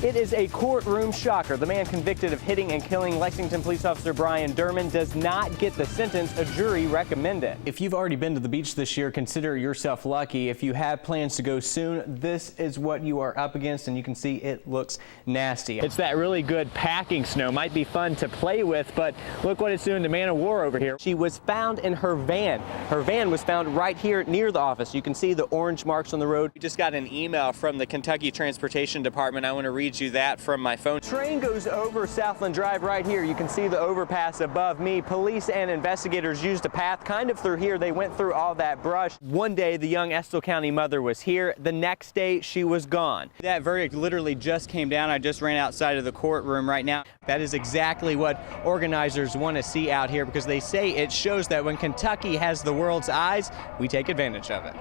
It is a courtroom shocker. The man convicted of hitting and killing Lexington police officer Brian Durman does not get the sentence a jury recommended. If you've already been to the beach this year, consider yourself lucky. If you have plans to go soon, this is what you are up against, and you can see it looks nasty. It's that really good packing snow. Might be fun to play with, but look what it's doing to Man of War over here. She was found in her van. Her van was found right here near the office. You can see the orange marks on the road. We just got an email from the Kentucky Transportation Department. I want to read you that from my phone. Train goes over Southland Drive right here. You can see the overpass above me. Police and investigators used a path kind of through here. They went through all that brush. One day the young Estill County mother was here. The next day she was gone. That verdict literally just came down. I just ran outside of the courtroom right now. That is exactly what organizers want to see out here, because they say it shows that when Kentucky has the world's eyes, we take advantage of it.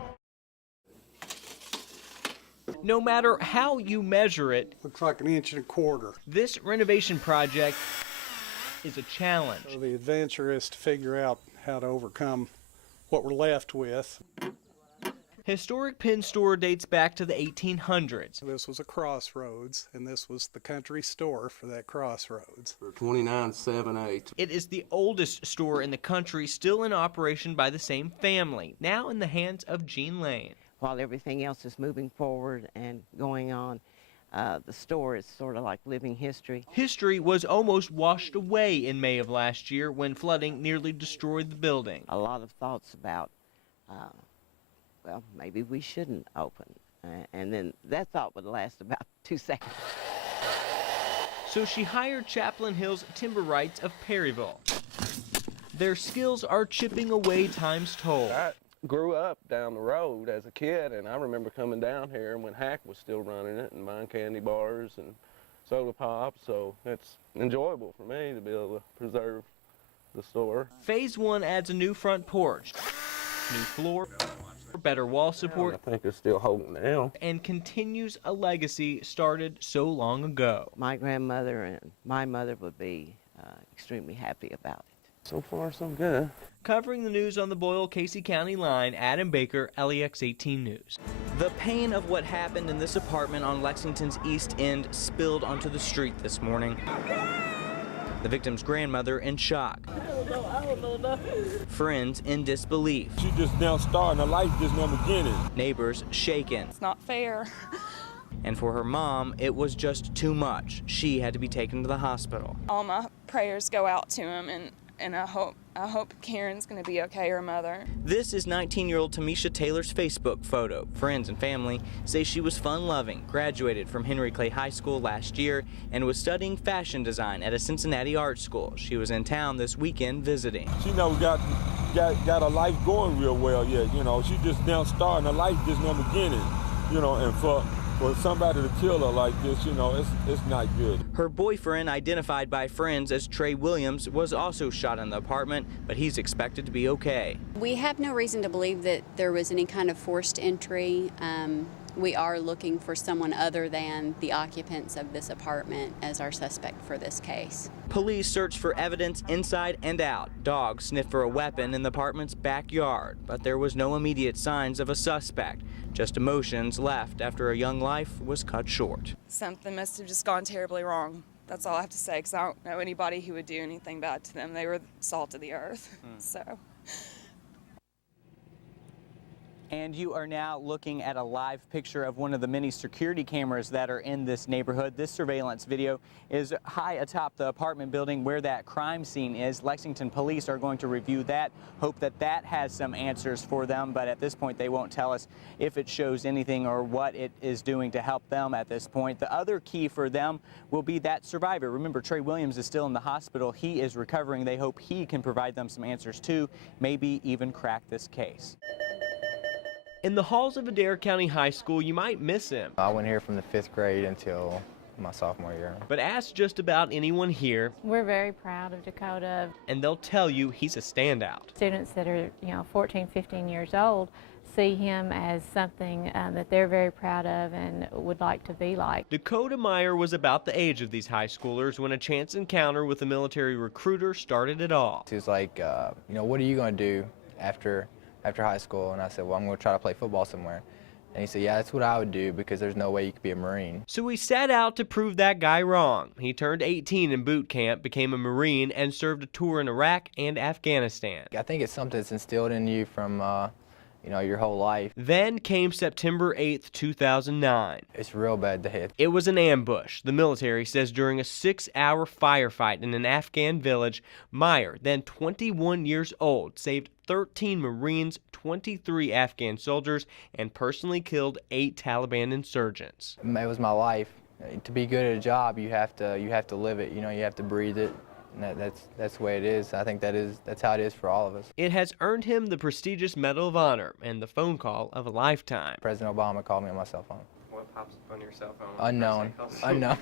No matter how you measure it, looks like 1.25 inches. This renovation project is a challenge. So the adventure is to figure out how to overcome what we're left with. Historic Penn Store dates back to the 1800s. This was a crossroads, and this was the country store for that crossroads. For 2978. It is the oldest store in the country, still in operation by the same family, now in the hands of Gene Lane. While everything else is moving forward and going on, the store is sort of like living history. History was almost washed away in May of last year when flooding nearly destroyed the building. A lot of thoughts about, well, maybe we shouldn't open. And then that thought would last about 2 seconds. So she hired Chaplain Hill's Timber Rights of Perryville. Their skills are chipping away time's toll. I grew up down the road as a kid, and I remember coming down here when Hack was still running it and buying candy bars and soda pop, so it's enjoyable for me to be able to preserve the store. Phase 1 adds a new front porch, new floor, better wall support, I think it's still holding now, and continues a legacy started so long ago. My grandmother and my mother would be extremely happy about it. So far, so good. Covering the news on the Boyle-Casey County line, Adam Baker, LEX 18 News. The pain of what happened in this apartment on Lexington's East End spilled onto the street this morning. The victim's grandmother in shock. I don't know. Friends in disbelief. She just now starting, her life just now beginning. Neighbors shaken. It's not fair. And for her mom, it was just too much. She had to be taken to the hospital. All my prayers go out to him, and I hope Karen's going to be okay, her mother. This is 19-year-old Tamisha Taylor's Facebook photo. Friends and family say she was fun-loving, graduated from Henry Clay High School last year, and was studying fashion design at a Cincinnati art school. She was in town this weekend visiting. She never got her life going real well yet, you know. She just now starting, her life just now beginning, you know, and for somebody to kill her like this, you know, it's not good. Her boyfriend, identified by friends as Trey Williams, was also shot in the apartment, but he's expected to be okay. We have no reason to believe that there was any kind of forced entry. We are looking for someone other than the occupants of this apartment as our suspect for this case. Police searched for evidence inside and out. Dogs sniffed for a weapon in the apartment's backyard, but there was no immediate signs of a suspect. Just emotions left after a young life was cut short. Something must have just gone terribly wrong. That's all I have to say, because I don't know anybody who would do anything bad to them. They were the salt of the earth, so. And you are now looking at a live picture of one of the many security cameras that are in this neighborhood. This surveillance video is high atop the apartment building where that crime scene is. Lexington police are going to review that, hope that that has some answers for them, but at this point they won't tell us if it shows anything or what it is doing to help them at this point. The other key for them will be that survivor. Remember, Trey Williams is still in the hospital. He is recovering. They hope he can provide them some answers too, maybe even crack this case. In the halls of Adair County High School, you might miss him. I went here from the 5th grade until my sophomore year. But ask just about anyone here, we're very proud of Dakota. and they'll tell you he's a standout. Students that are, 14, 15 years old see him as something that they're very proud of and would like to be like. Dakota Meyer was about the age of these high schoolers when a chance encounter with a military recruiter started it all. He was like, what are you going to do after high school? And I said, well, I'm going to try to play football somewhere. And he said, yeah, that's what I would do because there's no way you could be a Marine. So he set out to prove that guy wrong. He turned 18 in boot camp, became a Marine, and served a tour in Iraq and Afghanistan. I think it's something that's instilled in you from, your whole life. Then came September 8th, 2009. It's real bad to hit. It was an ambush, the military says, during a 6-hour firefight in an Afghan village. Meyer, then 21 years old, saved 13 Marines, 23 Afghan soldiers, and personally killed 8 Taliban insurgents. It was my life. To be good at a job, you have to live it. You have to breathe it. And that's the way it is. I think that's how it is for all of us. It has earned him the prestigious Medal of Honor and the phone call of a lifetime. President Obama called me on my cell phone. What pops up on your cell phone? Unknown. Unknown.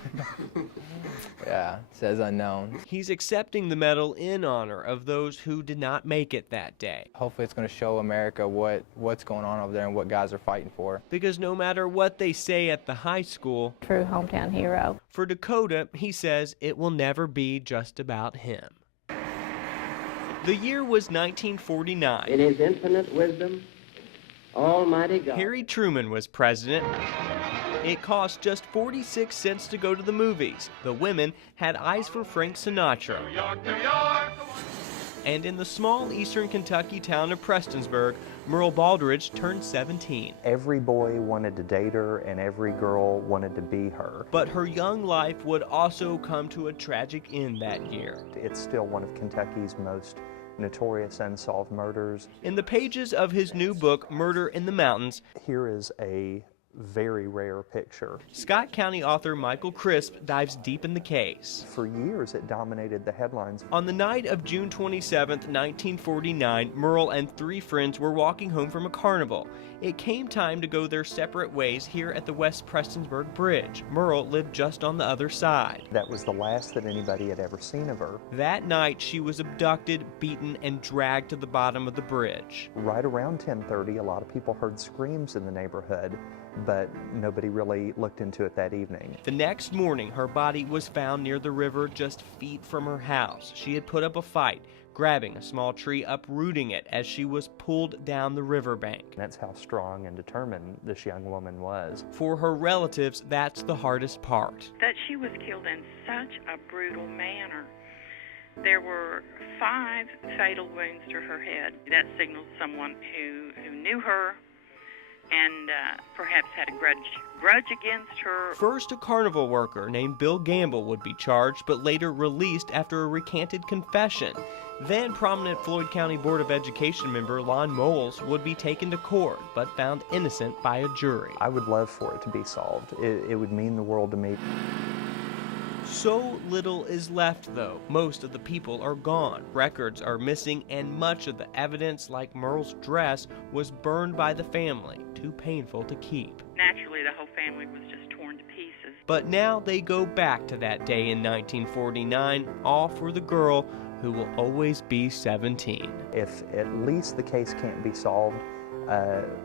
Yeah, it says unknown. He's accepting the medal in honor of those who did not make it that day. Hopefully it's going to show America what's going on over there and what guys are fighting for. Because no matter what they say at the high school, True hometown hero. for Dakota, he says it will never be just about him. The year was 1949. In his infinite wisdom, Almighty God. Harry Truman was president. It cost just 46 cents to go to the movies. The women had eyes for Frank Sinatra. New York, New York. And in the small eastern Kentucky town of Prestonsburg, Merle Baldridge turned 17. Every boy wanted to date her and every girl wanted to be her. But her young life would also come to a tragic end that year. It's still one of Kentucky's most notorious unsolved murders. In the pages of his new book, Murder in the Mountains, here is a very rare picture. Scott County author Michael Crisp dives deep in the case. For years, it dominated the headlines. On the night of June 27, 1949, Merle and 3 friends were walking home from a carnival. It came time to go their separate ways here at the West Prestonsburg Bridge. Merle lived just on the other side. That was the last that anybody had ever seen of her. That night, she was abducted, beaten, and dragged to the bottom of the bridge. Right around 10:30, a lot of people heard screams in the neighborhood, but nobody really looked into it that evening. The next morning, her body was found near the river just feet from her house. She had put up a fight, grabbing a small tree, uprooting it as she was pulled down the riverbank. That's how strong and determined this young woman was. For her relatives, that's the hardest part. That she was killed in such a brutal manner. There were 5 fatal wounds to her head. That signaled someone who knew her and perhaps had a grudge against her. First, a carnival worker named Bill Gamble would be charged, but later released after a recanted confession. Then prominent Floyd County Board of Education member Lon Moles would be taken to court, but found innocent by a jury. I would love for it to be solved. It would mean the world to me. So little is left, though. Most of the people are gone. Records are missing, and much of the evidence, like Merle's dress, was burned by the family. Too painful to keep. Naturally, the whole family was just torn to pieces. But now they go back to that day in 1949, all for the girl who will always be 17. If at least the case can't be solved,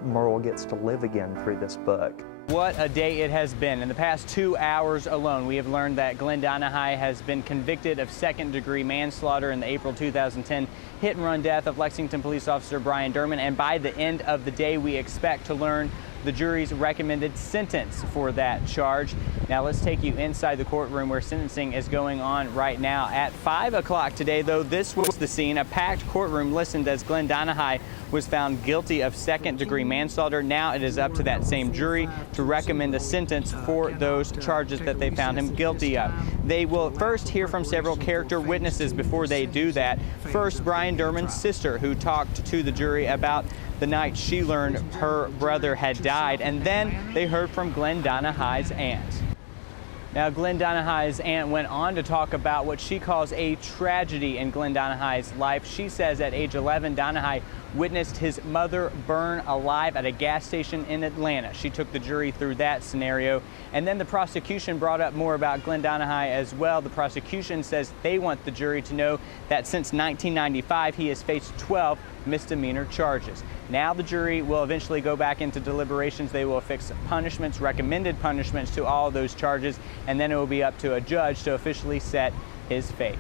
Merle gets to live again through this book. What a day it has been. In the past 2 hours alone, we have learned that Glenn Donahue has been convicted of second-degree manslaughter in the April 2010 hit-and-run death of Lexington police officer Brian Derman, and by the end of the day, we expect to learn the jury's recommended sentence for that charge. Now let's take you inside the courtroom where sentencing is going on right now. At 5 o'clock today, though, this was the scene. A packed courtroom listened as Glenn Donahue was found guilty of second-degree manslaughter. Now it is up to that same jury to recommend a sentence for those charges that they found him guilty of. They will first hear from several character witnesses before they do that. First, Brian Derman's sister, who talked to the jury about the night she learned her brother had died, and then they heard from Glenn Donahue's aunt. Now, Glenn Donahue's aunt went on to talk about what she calls a tragedy in Glenn Donahue's life. She says at age 11, Donahue witnessed his mother burn alive at a gas station in Atlanta. She took the jury through that scenario. And then the prosecution brought up more about Glenn Donahue as well. The prosecution says they want the jury to know that since 1995, he has faced 12 misdemeanor charges. Now the jury will eventually go back into deliberations. They will affix punishments, recommended punishments to all of those charges, and then it will be up to a judge to officially set his fate.